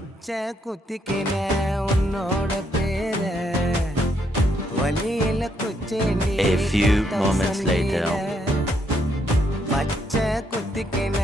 பச்சை குத்திக்கின உன்னோட பேர வலியில குச்சேண்டி A few moments later. பச்சை குத்திக்கின